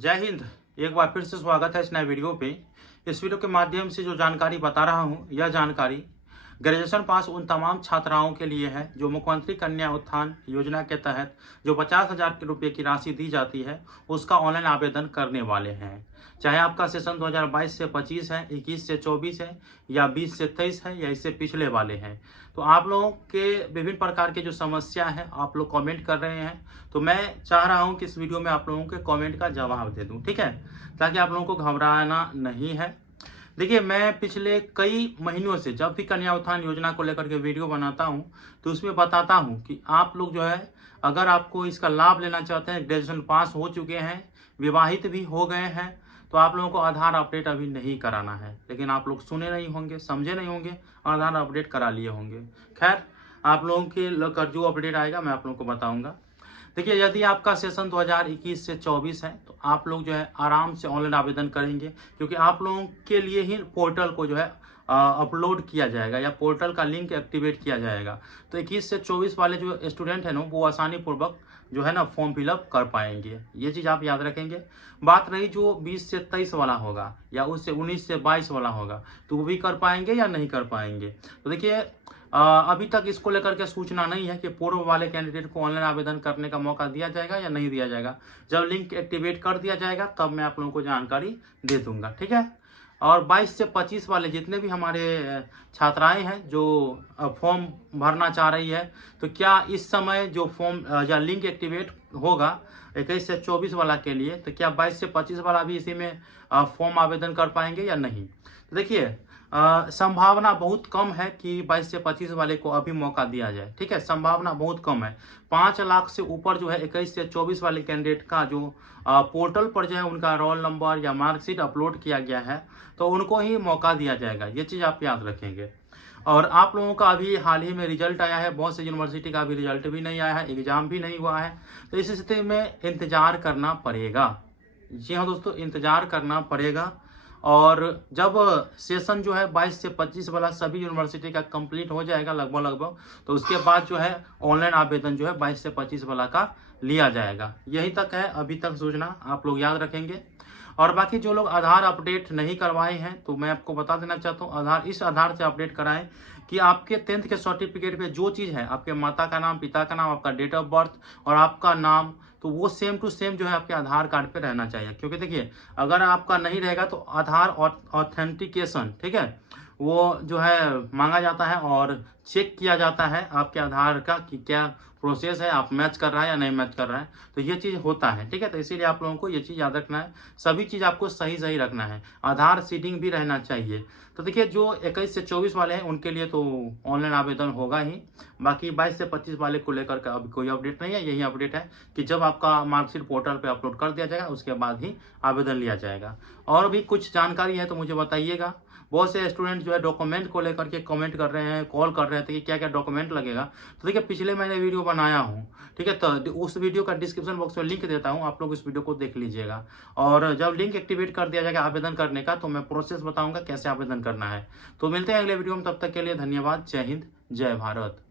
जय हिंद। एक बार फिर से स्वागत है इस नए वीडियो पे। इस वीडियो के माध्यम से जो जानकारी बता रहा हूँ, यह जानकारी ग्रेजुएशन पास उन तमाम छात्राओं के लिए है जो मुख्यमंत्री कन्या उत्थान योजना के तहत जो 50,000 रुपये की राशि दी जाती है उसका ऑनलाइन आवेदन करने वाले हैं। चाहे आपका सेशन 2022 से 25 है, 21 से 24 है या 20 से 23 है या इससे पिछले वाले हैं, तो आप लोगों के विभिन्न प्रकार के जो समस्या है आप लोग कमेंट कर रहे हैं, तो मैं चाह रहा हूं कि इस वीडियो में आप लोगों के कमेंट का जवाब दे दूं, ठीक है, ताकि आप लोगों को घबराना नहीं है। देखिए, मैं पिछले कई महीनों से जब भी कन्या उत्थान योजना को लेकर के वीडियो बनाता हूं तो उसमें बताता हूं कि आप लोग जो है, अगर आपको इसका लाभ लेना चाहते हैं, ग्रेजुएशन पास हो चुके हैं, विवाहित भी हो गए हैं, तो आप लोगों को आधार अपडेट अभी नहीं कराना है। लेकिन आप लोग सुने नहीं होंगे, समझे नहीं होंगे, आधार अपडेट करा लिए होंगे। खैर, आप लोगों के जो अपडेट आएगा मैं आप लोगों को बताऊंगा। देखिए, यदि आपका सेशन 2021 से 24 है तो आप लोग जो है आराम से ऑनलाइन आवेदन करेंगे, क्योंकि आप लोगों के लिए ही पोर्टल को जो है अपलोड किया जाएगा या पोर्टल का लिंक एक्टिवेट किया जाएगा। तो 21 से 24 वाले जो स्टूडेंट है ना, वो आसानी पूर्वक जो है ना फॉर्म फिलअप कर पाएंगे। ये चीज़ आप याद रखेंगे। बात रही जो 20 से 23 वाला होगा या उससे 19 से 22 वाला होगा, तो वो भी कर पाएंगे या नहीं कर पाएंगे। तो देखिए, अभी तक इसको लेकर के सूचना नहीं है कि पूर्व वाले कैंडिडेट को ऑनलाइन आवेदन करने का मौका दिया जाएगा या नहीं दिया जाएगा। जब लिंक एक्टिवेट कर दिया जाएगा तब मैं आप लोगों को जानकारी दे दूंगा, ठीक है। और 22 से 25 वाले जितने भी हमारे छात्राएं हैं जो फॉर्म भरना चाह रही है, तो क्या इस समय जो फॉर्म या लिंक एक्टिवेट होगा 21 से 24 वाला के लिए, तो क्या 22 से 25 वाला भी इसी में फॉर्म आवेदन कर पाएंगे या नहीं। तो देखिए, संभावना बहुत कम है कि 22 से 25 वाले को अभी मौका दिया जाए, ठीक है। संभावना बहुत कम है। 5 लाख से ऊपर जो है 21 से 24 वाले कैंडिडेट का जो पोर्टल पर जो है उनका रोल नंबर या मार्कशीट अपलोड किया गया है, तो उनको ही मौका दिया जाएगा। ये चीज़ आप याद रखेंगे। और आप लोगों का अभी हाल ही में रिजल्ट आया है, बहुत से यूनिवर्सिटी का अभी रिजल्ट भी नहीं आया है, एग्जाम भी नहीं हुआ है, तो इस स्थिति में इंतजार करना पड़ेगा। जी हाँ दोस्तों, इंतजार करना पड़ेगा। और जब सेशन जो है 22 से 25 वाला सभी यूनिवर्सिटी का कंप्लीट हो जाएगा लगभग, तो उसके बाद जो है ऑनलाइन आवेदन जो है 22 से 25 वाला का लिया जाएगा। यही तक है अभी तक सूचना, आप लोग याद रखेंगे। और बाकी जो लोग आधार अपडेट नहीं करवाए हैं, तो मैं आपको बता देना चाहता हूँ, इस आधार से अपडेट कराएं कि आपके 10th के सर्टिफिकेट पे जो चीज़ है, आपके माता का नाम, पिता का नाम, आपका डेट ऑफ बर्थ और आपका नाम, तो वो सेम टू सेम जो है आपके आधार कार्ड पे रहना चाहिए। क्योंकि देखिए, अगर आपका नहीं रहेगा तो आधार ऑथेंटिकेशन, ठीक है, वो जो है मांगा जाता है और चेक किया जाता है आपके आधार का कि क्या प्रोसेस है, आप मैच कर रहा है या नहीं मैच कर रहा है, तो ये चीज़ होता है, ठीक है। तो इसीलिए आप लोगों को ये चीज़ याद रखना है, सभी चीज़ आपको सही सही रखना है, आधार सीडिंग भी रहना चाहिए। तो देखिए, जो 21 से 24 वाले हैं उनके लिए तो ऑनलाइन आवेदन होगा ही। बाकी 22 से 25 वाले को लेकर का अभी कोई अपडेट नहीं है। यही अपडेट है कि जब आपका मार्कशीट पोर्टल पे अपलोड कर दिया जाएगा उसके बाद ही आवेदन लिया जाएगा। और भी कुछ जानकारी है तो मुझे बताइएगा। बहुत से स्टूडेंट जो है डॉक्यूमेंट को लेकर के कमेंट कर रहे हैं, कॉल कर रहे थे कि क्या क्या डॉक्यूमेंट लगेगा। तो देखिए, पिछले मैंने वीडियो बनाया हूँ, ठीक है, तो उस वीडियो का डिस्क्रिप्शन बॉक्स में लिंक देता हूँ, आप लोग इस वीडियो को देख लीजिएगा। और जब लिंक एक्टिवेट कर दिया जाएगा आवेदन करने का, तो मैं प्रोसेस बताऊंगा कैसे आवेदन करना है। तो मिलते हैं अगले वीडियो में, तब तक के लिए धन्यवाद। जय हिंद, जय भारत।